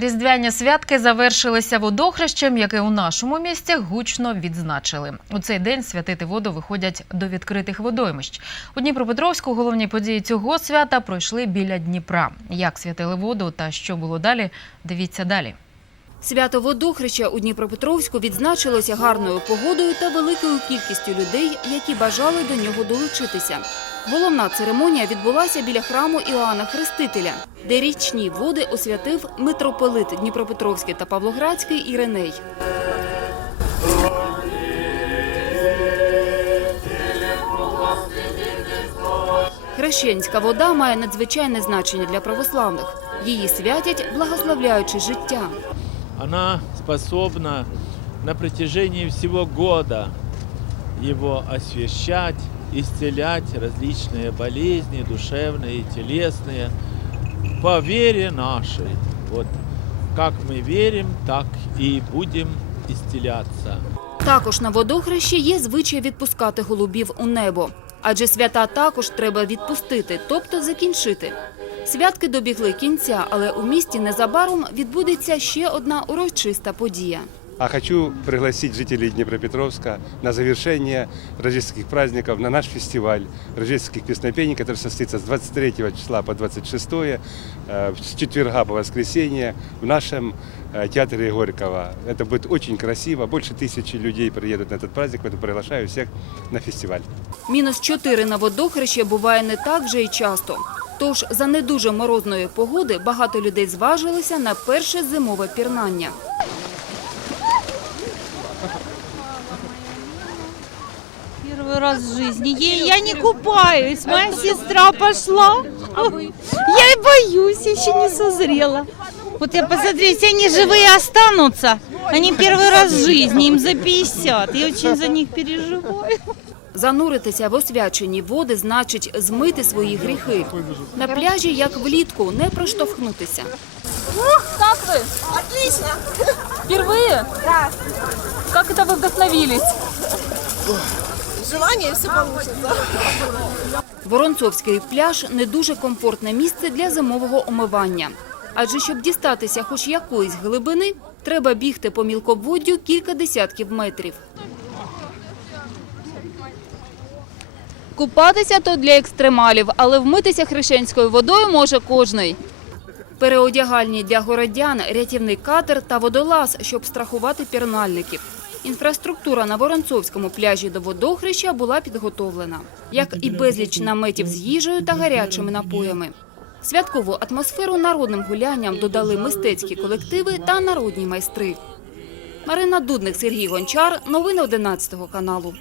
Різдвяні святки завершилися водохрещем, яке у нашому місті гучно відзначили. У цей день святити воду виходять до відкритих водоймищ. У Дніпропетровську головні події цього свята пройшли біля Дніпра. Як святили воду та що було далі, дивіться далі. Свято водохреща у Дніпропетровську відзначилося гарною погодою та великою кількістю людей, які бажали до нього долучитися. Головна церемонія відбулася біля храму Іоанна Хрестителя, де річні води освятив митрополит Дніпропетровський та Павлоградський Іриней. Хрещенська вода має надзвичайне значення для православних. Її святять, благословляючи життя она способна на протяжении всего года его освещать, исцелять различные болезни, душевные и телесные, по вере нашей. Вот как мы верим, так и будем исцеляться. Також на водохрещі є звичай відпускати голубів у небо. Адже свята також треба відпустити, тобто закінчити. Святки добігли кінця, але у місті незабаром відбудеться ще одна урочиста подія. А хочу пригласить жителей Днепропетровска на завершение рождественских праздников на наш фестиваль рождественских песнопений, который состоится с 23 числа по 26, э, с четверга по воскресенье в нашем э, театре Горького. Это будет очень красиво. Больше тысячи людей приедут на этот праздник, поэтому приглашаю всех на фестиваль. Мінус 4 на водохрещі буває не так вже й часто. Тож за не дуже морозної погоди багато людей зважилися на перше зимове пірнання. Первый раз в жизни. Я, я не купаюсь. Моя сестра пошла. Я и боюсь, еще не созрела. Вот я посмотри, если они живые останутся, они первый раз в жизни, им за 50. Я очень за них переживаю. Зануритися в освячені води значить змити свої гріхи. На пляжі, як влітку, не проштовхнутися. Как вы? Отлично. Впервые? Да. Как это вы вдохновились? желание, и все получится. Воронцовський пляж не дуже комфортне місце для зимового омивання. Адже щоб дістатися хоч якоїсь глибини, треба бігти по мілководдю кілька десятків метрів. Купатися то для екстремалів, але вмитися хрещенською водою може кожний. Переодягальні для городян, рятівний катер та водолаз, щоб страхувати пірнальників. Інфраструктура на Воронцовському пляжі до водохреща була підготовлена, як і безліч наметів з їжею та гарячими напоями. Святкову атмосферу народним гулянням додали мистецькі колективи та народні майстри. Марина Дудник, Сергій Гончар. Новини 11 каналу.